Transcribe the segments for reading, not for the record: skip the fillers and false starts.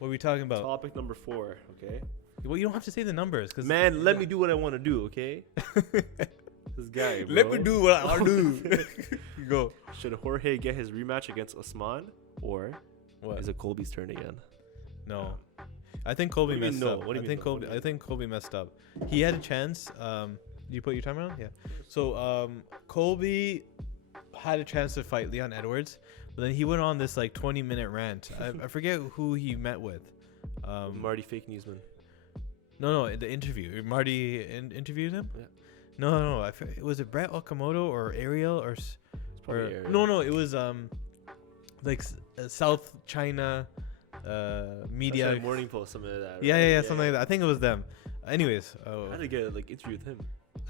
What are we talking about? Topic number 4. Okay. Well, you don't have to say the numbers, cause Man, let me do what I want to do. Okay. This guy. Bro. Let me do what I do. Go. Should Jorge get his rematch against Usman, or What? is it Colby's turn again? No. I think Colby What do you messed mean up. no? What do you I mean think no? Colby. I think Colby messed up. He had a chance. You put your timer on? Yeah. So Colby had a chance to fight Leon Edwards, but then he went on this like 20-minute rant. I forget who he met with. Marty Fake Newsman. No, the interview. Marty interviewed him. Yeah. No. Was it Brett Okamoto or Ariel or? It's probably Ariel. No. It was like South China media. That's like Morning Post, something like that. Right? Yeah, something like that. I think it was them. Anyways, How did I get like interview with him?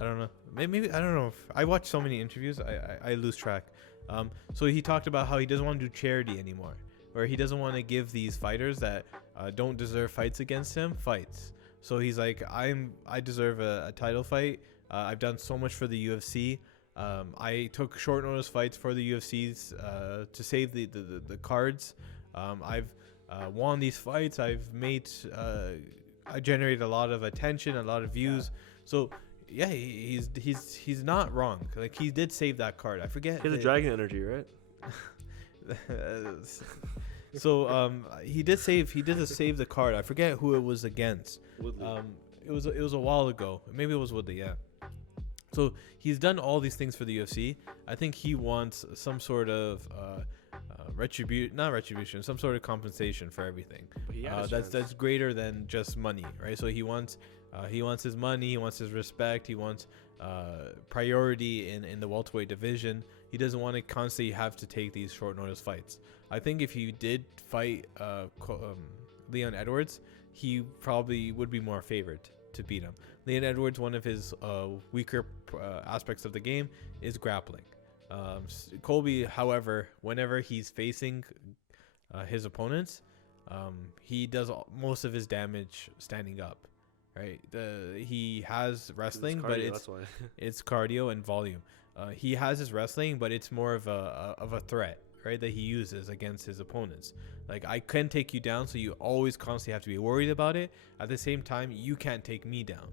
I don't know. Maybe I don't know. I watch so many interviews, I lose track. So he talked about how he doesn't want to do charity anymore, or he doesn't want to give these fighters that don't deserve fights against him fights. So he's like, I deserve a title fight. I've done so much for the UFC. I took short notice fights for the UFCs to save the cards. I've won these fights. I've made I generated a lot of attention, a lot of views. So yeah, he's not wrong. Like, he did save that card. I forget. He has a dragon energy, right? So he did save the card. I forget who it was against. Woodley. It was a while ago. Maybe it was Woodley. Yeah. So he's done all these things for the UFC. I think he wants some sort of not retribution, some sort of compensation for everything. That's greater than just money, right? So he wants his money, he wants his respect, he wants priority in the welterweight division. He doesn't want to constantly have to take these short notice fights. I think if he did fight Leon Edwards, he probably would be more favored to beat him. Leon Edwards, one of his weaker aspects of the game is grappling. Colby, however, whenever he's facing his opponents, he does most of his damage standing up. Right, he has wrestling, but it's cardio and volume. He has his wrestling, but it's more of a threat, right, that he uses against his opponents. Like, I can take you down, so you always constantly have to be worried about it. At the same time, you can't take me down.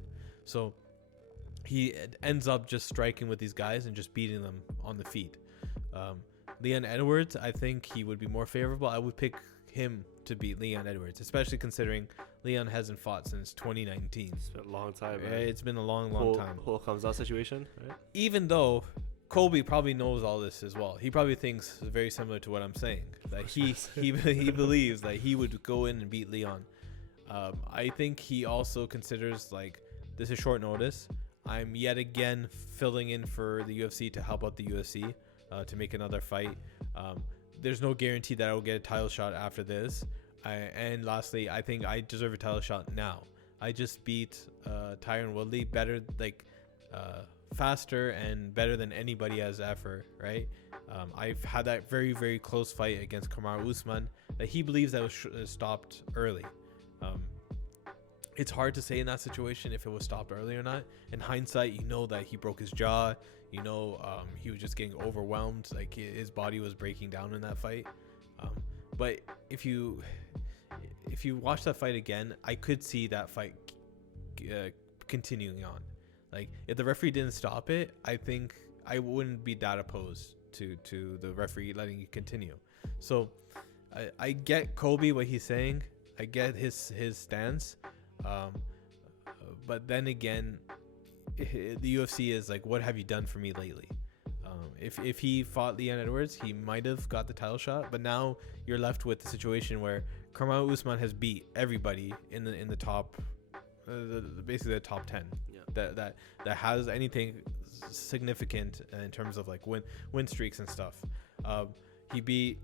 So he ends up just striking with these guys and just beating them on the feet. Leon Edwards, I think he would be more favorable. I would pick him to beat Leon Edwards, especially considering Leon hasn't fought since 2019. It's been a long time, man. It's been a long time. Whole comes out situation, right? Even though Colby probably knows all this as well. He probably thinks very similar to what I'm saying. That he believes that he would go in and beat Leon. I think he also considers, like, this is short notice. I'm yet again filling in for the UFC to help out the UFC to make another fight. There's no guarantee that I will get a title shot after this. And lastly, I think I deserve a title shot now. I just beat Tyron Woodley better, faster and better than anybody has ever, right? I've had that very, very close fight against Kamaru Usman that he believes that was stopped early. It's hard to say in that situation if it was stopped early or not. In hindsight, you know that he broke his jaw. You know, he was just getting overwhelmed. Like, his body was breaking down in that fight. But if you watch that fight again, I could see that fight continuing on. Like, if the referee didn't stop it, I think I wouldn't be that opposed to the referee letting it continue. So I get Colby, what he's saying. I get his stance. But then again, the UFC is like, what have you done for me lately? If he fought Leon Edwards, he might have got the title shot. But now you're left with the situation where Kamaru Usman has beat everybody in the top, basically the top 10. Yeah. That has anything significant in terms of like win streaks and stuff. He beat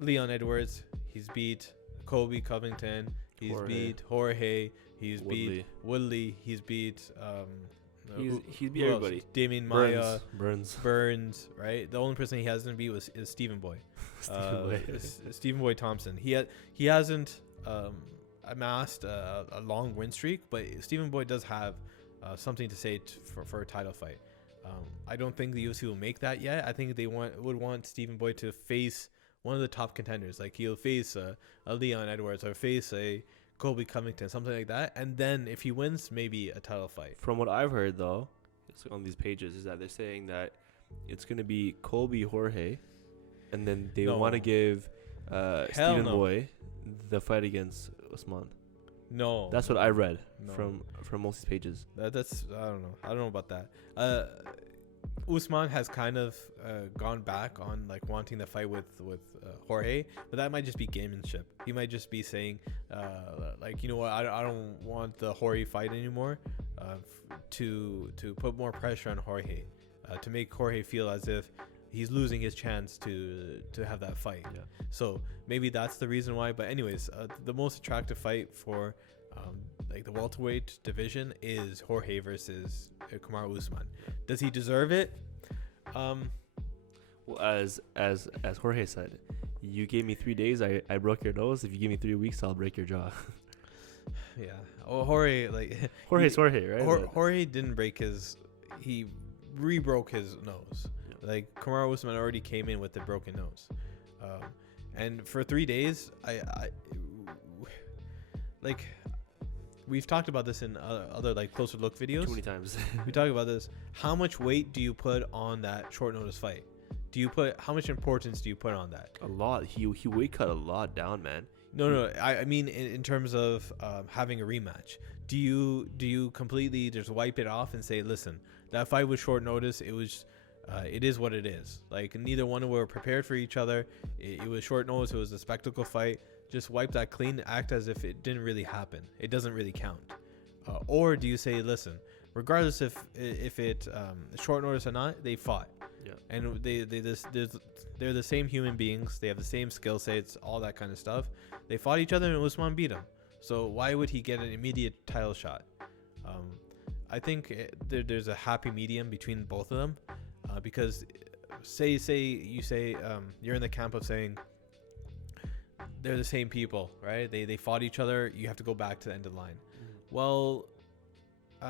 Leon Edwards. He's beat Colby Covington. He's beat Jorge. He's beat Woodley. He's beat he's beat everybody. Damien Maya, Burns, right? The only person he hasn't beat is Stephen Boy. Stephen Boy Thompson. He hasn't amassed a long win streak, but Stephen Boy does have something to say for a title fight. I don't think the UFC will make that yet. I think they would want Stephen Boy to face one of the top contenders. Like he'll face a Leon Edwards or face a Colby Covington, something like that. And then if he wins, maybe a title fight. From what I've heard, though, it's on these pages, is that they're saying that it's going to be Colby Jorge, and then they want to give Stephen Boy the fight against Usman. No. That's what I read from most of these pages. That's I don't know. I don't know about that. Usman has kind of gone back on like wanting the fight with Jorge, but that might just be gamemanship. He might just be saying like, you know what, I don't want the Jorge fight anymore, to put more pressure on Jorge, to make Jorge feel as if he's losing his chance to have that fight. Yeah. So maybe that's the reason why. But anyways, the most attractive fight for like the welterweight division is Jorge versus Kamaru Usman. Does he deserve it? Well, as Jorge said, you gave me 3 days, I broke your nose. If you give me 3 weeks, I'll break your jaw. Yeah. Oh, Jorge, like Jorge's Jorge, right? Jorge didn't break he re-broke his nose. Yeah. Like Kamaru Usman already came in with a broken nose, and for 3 days, I like. We've talked about this in other like closer look videos. Too many times. We talk about this. How much weight do you put on that short notice fight? How much importance do you put on that? A lot. He weight cut a lot down, man. No. I mean in terms of having a rematch. Do you completely just wipe it off and say, listen, that fight was short notice. It was, it is what it is. Like neither one were prepared for each other. It was short notice. It was a spectacle fight. Just wipe that clean, act as if it didn't really happen. It doesn't really count. Or do you say, listen, regardless if it short notice or not, they fought. Yeah. And they're the same human beings. They have the same skill sets, all that kind of stuff. They fought each other and Usman beat him. So why would he get an immediate title shot? I think there's a happy medium between both of them, because say you're in the camp of saying, they're the same people, right? They fought each other. You have to go back to the end of the line. Well,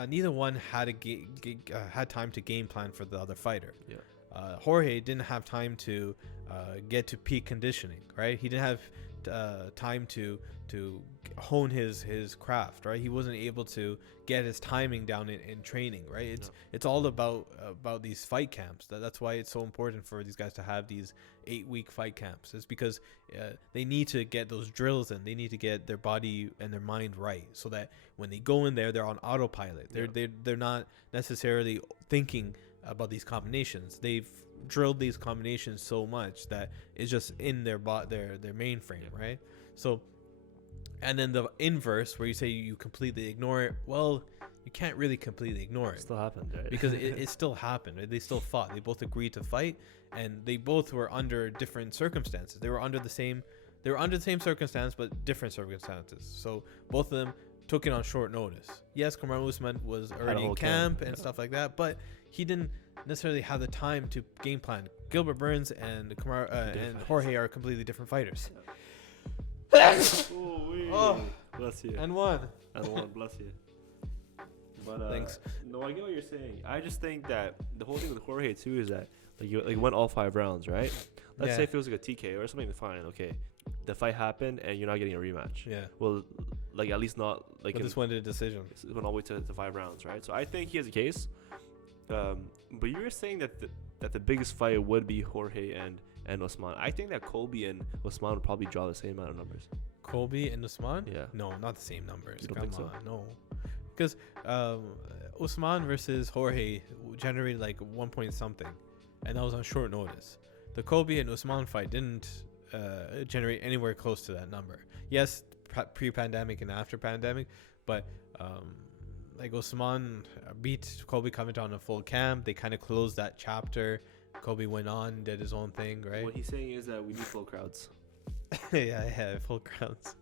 neither one had had time to game plan for the other fighter. Yeah. Jorge didn't have time to get to peak conditioning, right? He didn't have time to hone his craft, right? He wasn't able to get his timing down in training, right? It's all about these fight camps. That's why it's so important for these guys to have these 8-week fight camps. It's because they need to get those drills in. They need to get their body and their mind right, so that when they go in there, they're on autopilot. They're not necessarily thinking about these combinations. They've drilled these combinations so much that it's just in their mainframe, right? So, and then the inverse, where you say you completely ignore it. Well, you can't really completely ignore it. Still happened, right? Because it still happened. Right? They still fought. They both agreed to fight, and they both were under different circumstances. They were under the same circumstance, but different circumstances. So both of them took it on short notice. Yes, Kamaru Usman was already in camp and stuff like that, but he didn't necessarily have the time to game plan. Gilbert Burns and Jorge are completely different fighters. Oh, bless you. And one, bless you. But thanks. No, I get what you're saying. I just think that the whole thing with Jorge too is that you went all 5 rounds, right? Let's say if it was like a TK or something, fine, okay. The fight happened and you're not getting a rematch. Yeah. Well, like at least not like. But this went to a decision. It went all the way to 5 rounds, right? So I think he has a case. But you were saying that the biggest fight would be Jorge and Usman. I think that Colby and Usman would probably draw the same amount of numbers. Colby and Usman? Yeah. No, not the same numbers. You don't think so? No. Because Usman versus Jorge generated like 1 point something, and that was on short notice. The Colby and Usman fight didn't generate anywhere close to that number. Yes, pre-pandemic and after pandemic, but like Usman beat Colby Covington on a full camp. They kind of closed that chapter. Colby went on, did his own thing, right? What he's saying is that we need full crowds. yeah, full crowds.